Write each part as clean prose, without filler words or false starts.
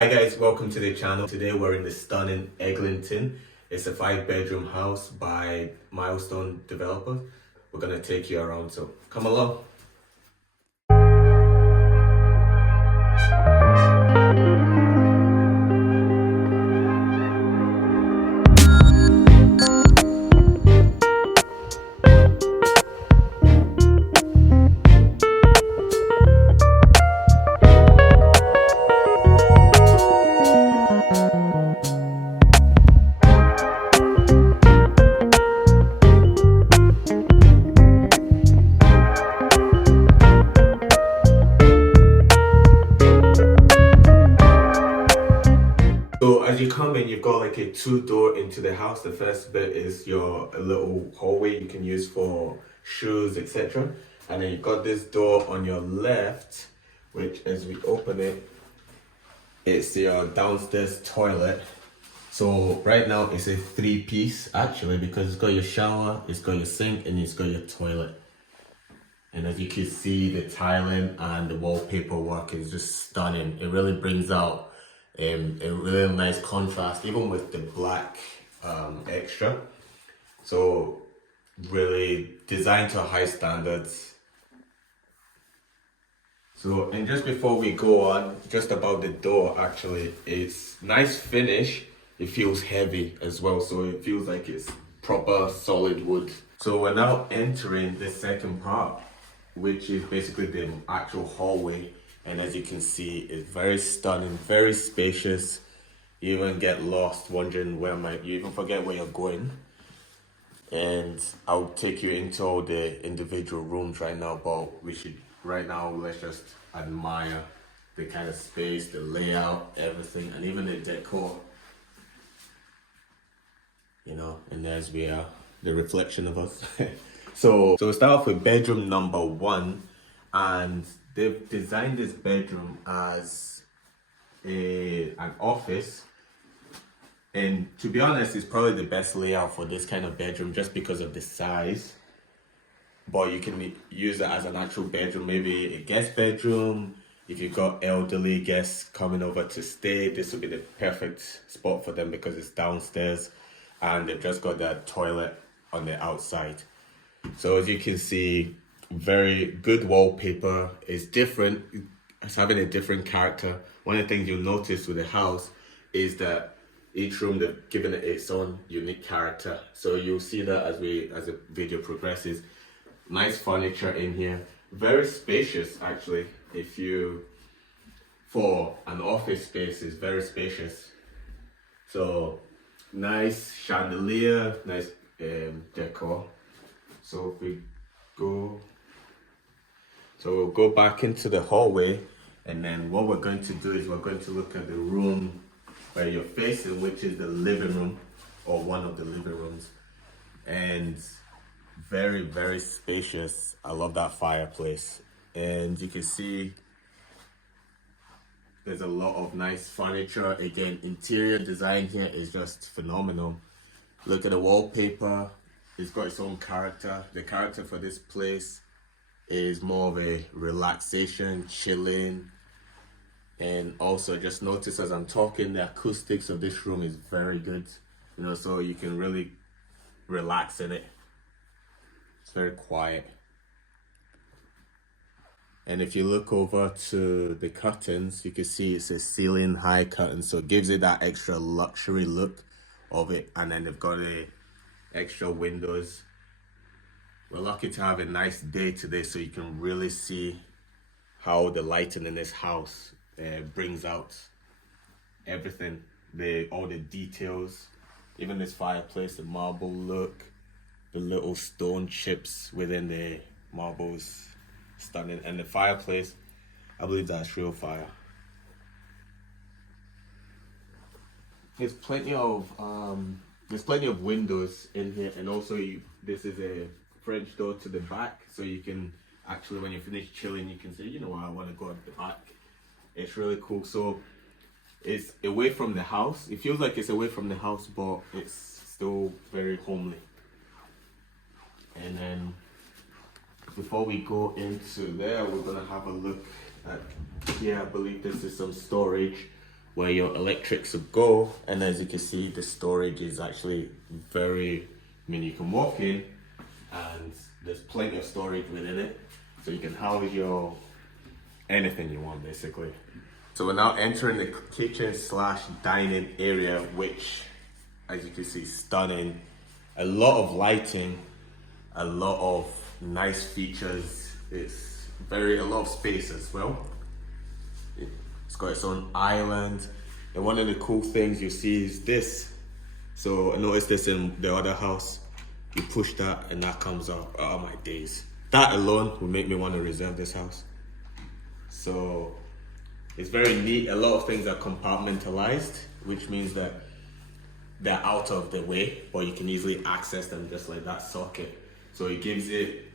Hi guys, welcome to the channel. Today we're in the stunning Eglinton. It's a 5-bedroom house by Milestone Development. We're gonna take you around, so come along. So as you come in, you've got like a 2-door into the house. The first bit is your little hallway you can use for shoes, etc. And then you've got this door on your left, which as we open it, it's your downstairs toilet. So right now it's a 3-piece actually, because it's got your shower, it's got your sink, and it's got your toilet. And as you can see, the tiling and the wallpaper work is just stunning. It really brings out a really nice contrast, even with the black extra. So really designed to high standards. So, and just before we go on, just about the door actually, it's nice finish. It feels heavy as well, so it feels like it's proper solid wood. So we're now entering the second part, which is basically the actual hallway. And as you can see, it's very stunning, very spacious. You even get lost wondering you even forget where you're going. And I'll take you into all the individual rooms right now, but let's just admire the kind of space, the layout, everything, and even the decor. You know, and there's we are, the reflection of us. So we start off with bedroom number 1, and they've designed this bedroom as an office. And to be honest, it's probably the best layout for this kind of bedroom just because of the size. But you can use it as an actual bedroom, maybe a guest bedroom. If you've got elderly guests coming over to stay, this would be the perfect spot for them because it's downstairs and they've just got their toilet on the outside. So as you can see, very good wallpaper. It's different. It's having a different character. One of the things you'll notice with the house is that each room they've given it its own unique character. So you'll see that as the video progresses. Nice furniture in here. Very spacious actually. For an office space, it's very spacious. So nice chandelier, nice decor. So we'll go back into the hallway, and then what we're going to do is we're going to look at the room where you're facing, which is the living room, or one of the living rooms. And very, very spacious. I love that fireplace. And you can see there's a lot of nice furniture. Again, interior design here is just phenomenal. Look at the wallpaper. It's got its own character. The character for this place is more of a relaxation, chilling. And also just notice as I'm talking, the acoustics of this room is very good. You know, so you can really relax in it. It's very quiet. And if you look over to the curtains, you can see it's a ceiling high curtain, so it gives it that extra luxury look of it. And then they've got extra windows. We're lucky to have a nice day today, so you can really see how the lighting in this house brings out everything, all the details, even this fireplace, the marble look, the little stone chips within the marbles, stunning. And the fireplace, I believe that's real fire. There's plenty of windows in here, and also this is a French door to the back, so you can actually, when you finish chilling, you can say, you know what, I want to go at the back. It's really cool. So it's away from the house. It feels like it's away from the house, but it's still very homely. And then before we go into there, we're gonna have a look at here. I believe this is some storage where your electrics will go. And as you can see, the storage is actually very, I mean, you can walk in and there's plenty of storage within it. So you can house your anything you want basically. So we're now entering the kitchen slash dining area, which as you can see, stunning. A lot of lighting, a lot of nice features. It's a lot of space as well. It's got its own island. And one of the cool things you see is this. So I noticed this in the other house. You push that and that comes up. Oh my days. That alone will make me want to reserve this house. So it's very neat. A lot of things are compartmentalized, which means that they're out of the way, but you can easily access them just like that socket. So it gives it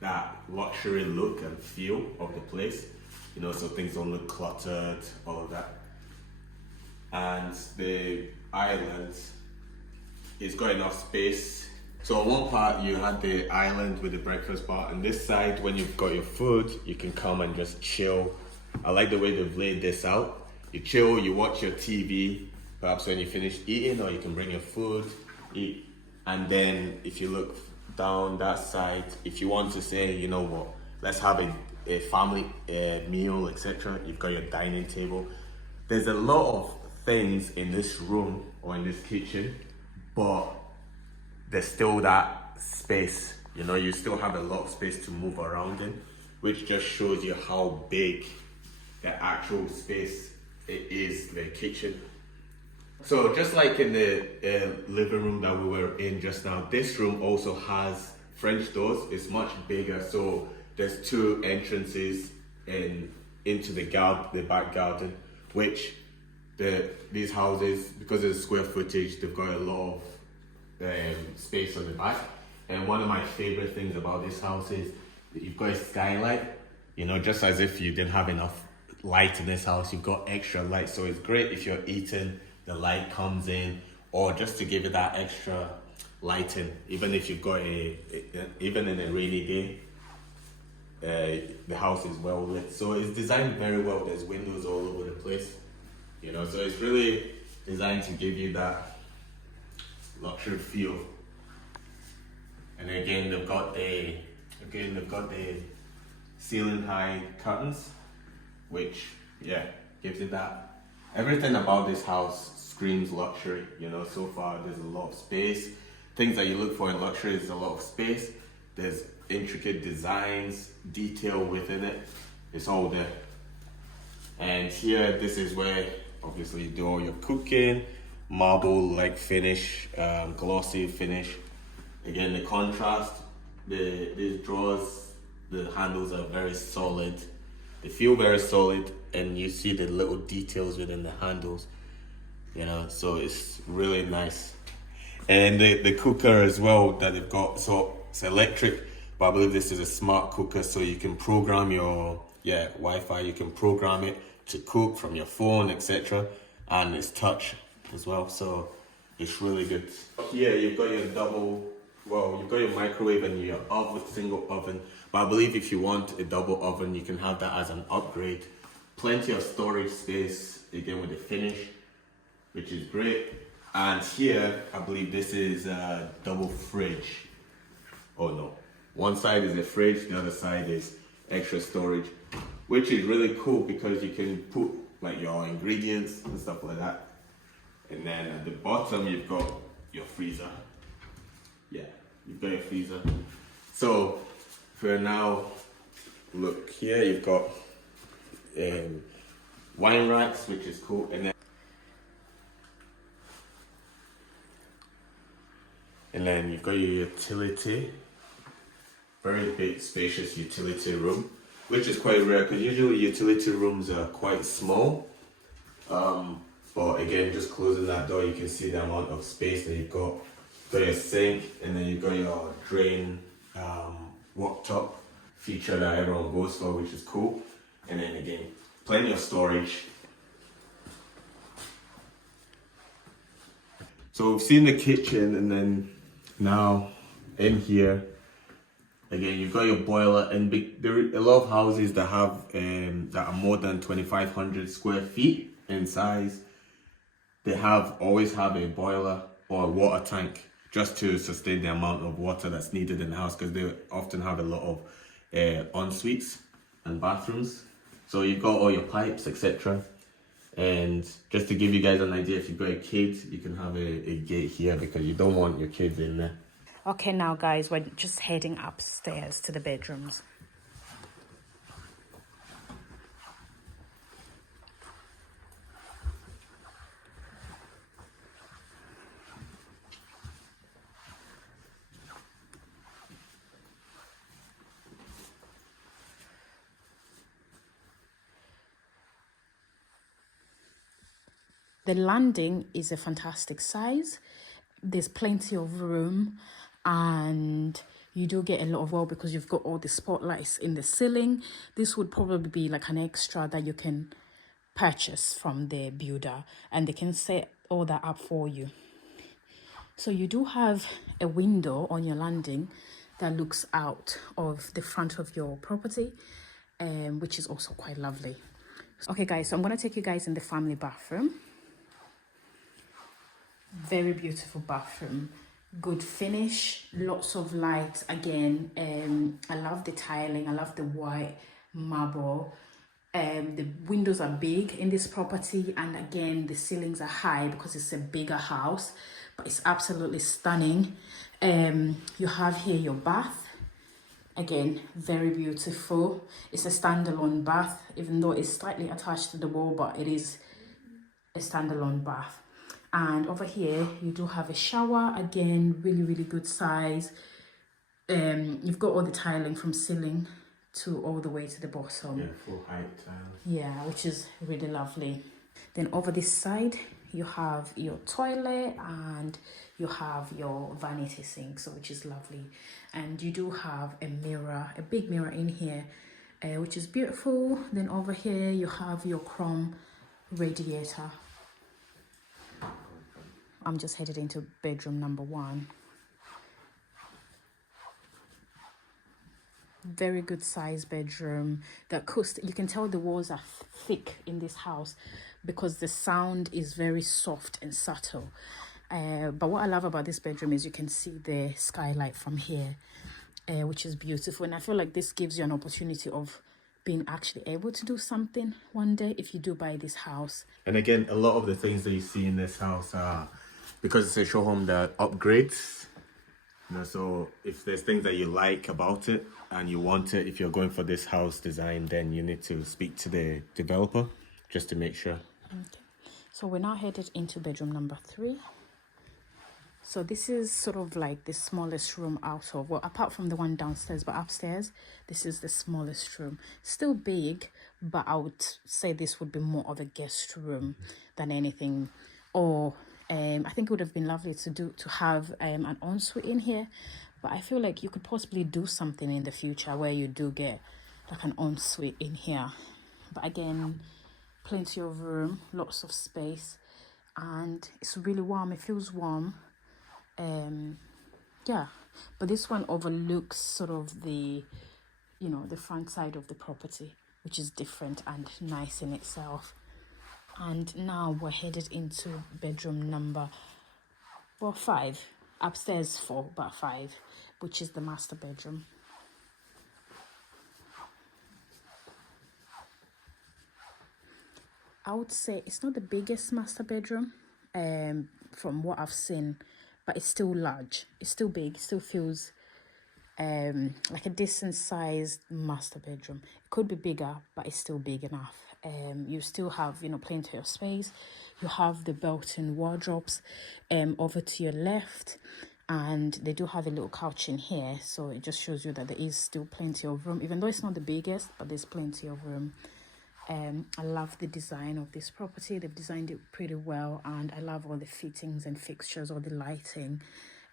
that luxury look and feel of the place, you know, so things don't look cluttered, all of that. And the island, it's got enough space. So on one part you had the island with the breakfast bar, and this side when you've got your food, you can come and just chill. I like the way they've laid this out. You chill, you watch your TV, perhaps when you finish eating, or you can bring your food, eat. And then if you look down that side, if you want to say, you know what, let's have a family meal, etc. You've got your dining table. There's a lot of things in this room or in this kitchen, but there's still that space. You know, you still have a lot of space to move around in, which just shows you how big the actual space it is, the kitchen. So just like in the living room that we were in just now, this room also has French doors. It's much bigger, so there's two entrances into the back garden, which these houses, because of the square footage, they've got a lot of space on the back. And one of my favorite things about this house is that you've got a skylight. You know, just as if you didn't have enough light in this house, you've got extra light. So it's great if you're eating, the light comes in, or just to give it that extra lighting. Even if you've got even in a rainy day, the house is well lit. So it's designed very well. There's windows all over the place, you know, so it's really designed to give you that luxury feel. And again, they've got the ceiling high curtains, which gives it that. Everything about this house screams luxury, you know. So far there's a lot of space. Things that you look for in luxury is a lot of space. There's intricate designs, detail within it. It's all there. And here, this is where obviously you do all your cooking. Marble like finish, glossy finish. Again, the contrast, these drawers, the handles are very solid. They feel very solid, and you see the little details within the handles, you know, so it's really nice. And the cooker as well that they've got, so it's electric, but I believe this is a smart cooker, so you can program your Wi-Fi, you can program it to cook from your phone, etc. And it's touch as well, so it's really good. Here you've got your you've got your microwave and your single oven. But I believe if you want a double oven, you can have that as an upgrade. Plenty of storage space, again with the finish, which is great. And here, I believe this is a double fridge. Oh no, one side is a fridge, the other side is extra storage, which is really cool because you can put like your ingredients and stuff like that. And then at the bottom, you've got your freezer. Yeah, you've got your freezer. So for now, look here, you've got wine racks, which is cool. And then you've got your utility, very big spacious utility room, which is quite rare because usually utility rooms are quite small. But again, just closing that door, you can see the amount of space that you've got. You've got your sink, and then you've got your drain worktop feature that everyone goes for, which is cool. And then again, plenty of storage. So we've seen the kitchen, and then now in here, again, you've got your boiler, and there are a lot of houses that have that are more than 2,500 square feet. in size. They always have a boiler or a water tank just to sustain the amount of water that's needed in the house, because they often have a lot of en-suites and bathrooms. So you've got all your pipes, etc. And just to give you guys an idea, if you've got a kid, you can have a gate here because you don't want your kids in there. Okay, now guys, we're just heading upstairs to the bedrooms. The landing is a fantastic size. There's plenty of room, and you do get a lot of well because you've got all the spotlights in the ceiling. This would probably be like an extra that you can purchase from the builder, and they can set all that up for you. So you do have a window on your landing that looks out of the front of your property, which is also quite lovely. Okay guys, so I'm going to take you guys in the family bathroom. Very beautiful bathroom, good finish, lots of light. Again, I love the tiling, I love the white marble. The windows are big in this property, and again the ceilings are high because it's a bigger house, but it's absolutely stunning. You have here your bath. Again, very beautiful. It's a standalone bath, even though it's slightly attached to the wall, but it is a standalone bath. And over here you do have a shower. Again, really good size. You've got all the tiling from ceiling to all the way to the bottom. Yeah, full height tiles. Yeah, which is really lovely. Then over this side you have your toilet and you have your vanity sink, so which is lovely. And you do have a mirror, a big mirror in here, which is beautiful. Then over here you have your chrome radiator. I'm just headed into bedroom number 1. Very good size bedroom. The acoustic, you can tell the walls are thick in this house because the sound is very soft and subtle. But what I love about this bedroom is you can see the skylight from here, which is beautiful. And I feel like this gives you an opportunity of being actually able to do something one day if you do buy this house. And again, a lot of the things that you see in this house are, because it's a show home, that upgrades. You know, so if there's things that you like about it and you want it, if you're going for this house design, then you need to speak to the developer just to make sure. Okay, so we're now headed into bedroom number 3. So this is sort of like the smallest room out of, well, apart from the one downstairs, but upstairs, this is the smallest room. Still big, but I would say this would be more of a guest room than anything. Or I think it would have been lovely to have an ensuite in here, but I feel like you could possibly do something in the future where you do get like an ensuite in here. But again, plenty of room, lots of space, and it's really warm. It feels warm. Yeah, but this one overlooks sort of the, you know, the front side of the property, which is different and nice in itself. And now we're headed into bedroom number 5, upstairs 4 but 5, which is the master bedroom. I would say it's not the biggest master bedroom from what I've seen, but it's still large. It's still big. It still feels like a decent sized master bedroom. It could be bigger, but it's still big enough. You still have, you know, plenty of space. You have the built-in wardrobes over to your left, and they do have a little couch in here, so it just shows you that there is still plenty of room, even though it's not the biggest, but there's plenty of room. I love the design of this property. They've designed it pretty well, and I love all the fittings and fixtures, all the lighting.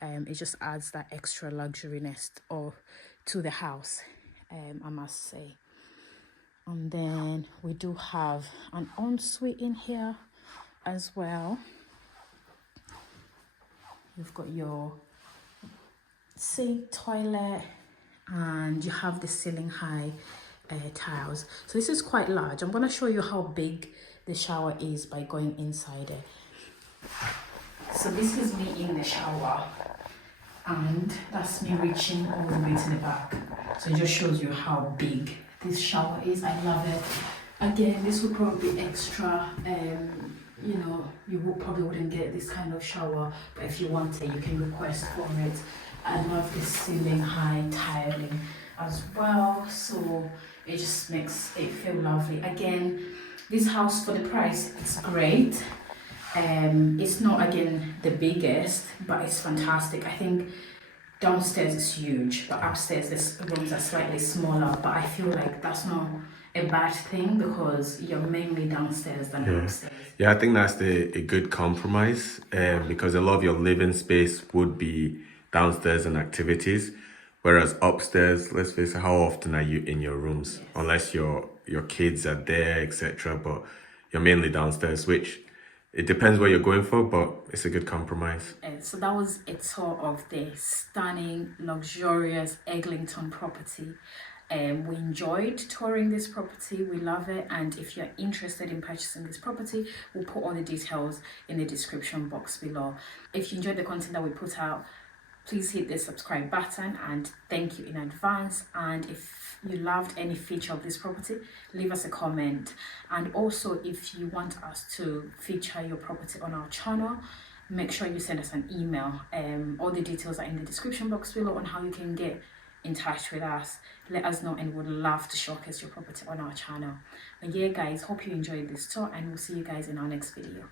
It just adds that extra luxuriness to the house, I must say. And then we do have an ensuite in here as well. You've got your sink, toilet, and you have the ceiling high tiles. So this is quite large. I'm going to show you how big the shower is by going inside it. So this is me in the shower, and that's me reaching all the way to the back. So it just shows you how big this shower is. I love it. Again, this would probably be extra. You know, probably wouldn't get this kind of shower, but if you want it, you can request for it. I love this ceiling high tiling as well, so it just makes it feel lovely. Again, this house, for the price, it's great. It's not, again, the biggest, but it's fantastic. I think downstairs is huge, but upstairs the rooms are slightly smaller, but I feel like that's not a bad thing because you're mainly downstairs than upstairs. Yeah, I think that's a good compromise, because a lot of your living space would be downstairs and activities, whereas upstairs, let's face it, how often are you in your rooms? Yes. Unless your kids are there, etc. But you're mainly downstairs, which it depends what you're going for, but it's a good compromise. So that was a tour of the stunning, luxurious Eglinton property. We enjoyed touring this property. We love it, and if you're interested in purchasing this property, we'll put all the details in the description box below. If you enjoyed the content that we put out, please hit the subscribe button, and thank you in advance. And if you loved any feature of this property, leave us a comment. And also, if you want us to feature your property on our channel, make sure you send us an email. All the details are in the description box below on how you can get in touch with us. Let us know, and we'd love to showcase your property on our channel. But yeah guys, hope you enjoyed this tour, and we'll see you guys in our next video.